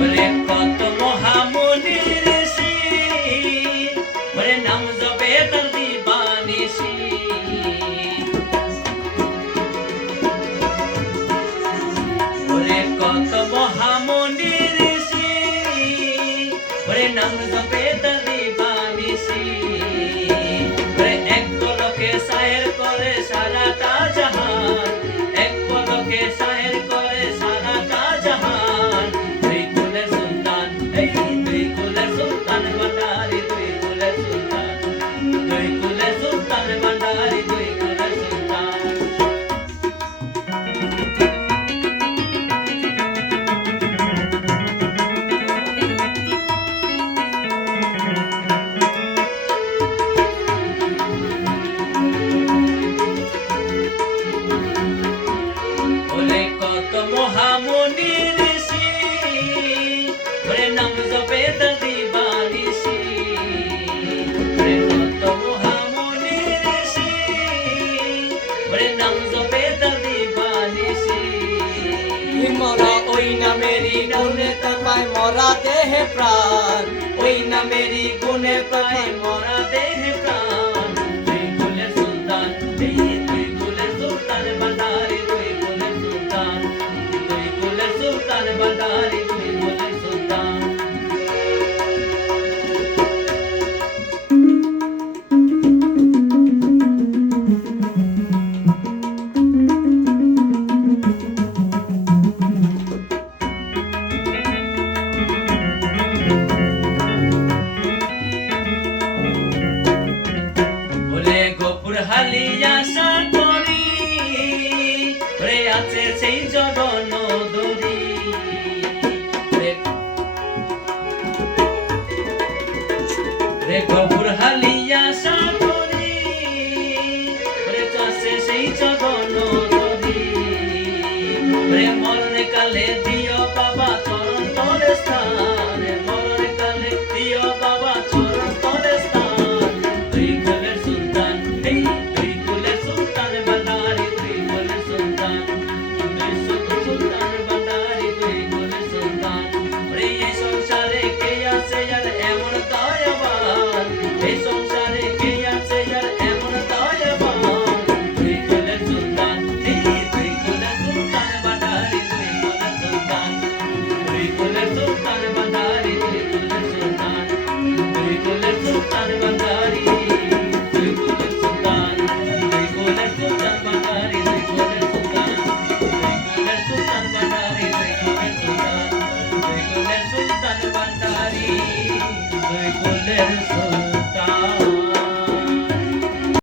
ওরে কত মহামুনি ঋষি ওরে নাম জপে তার দিবানিশি ওরে কত মহামুনি ঋষি ওরে নাম জপে তার দিবানিশি ওরে এক পলকে সায়ের করে সারাটা জাহান এক পলকে সায়ের করে সারাটা জাহান দুই কুলের সুলতান এই দুই কুলের সুলতান ভান্ডারি দুই কুলের সুলতান দুই কুলের সুলতান ভান্ডারি দুই কুলের সুলতান ওরে কত মহামুনি ঋষি ওরে নাম জপে তার দিবানিশি ওরে কত মহামুনি ঋষি ওরে নাম জপে তার দিবানিশি মরা ওই নামেরই গুণে পায় মরা দেহে প্রাণ ওই নামেরই গুণে পায় মরা দেহে প্রাণ দুই কুলের সুলতান এই দুই কুলের সুলতান ভান্ডারি দুই কুলের সুলতান দুই কুলের সুলতান ভান্ডারি দুই কুলের সুলতান ওরে গোপুর হালিয়া সাগরি ওরে আছে সেই জগন দরি রে গোপুর হালিয়া সাগরি ওরে আছে সেই জগন দরি ওরে মরণে কালে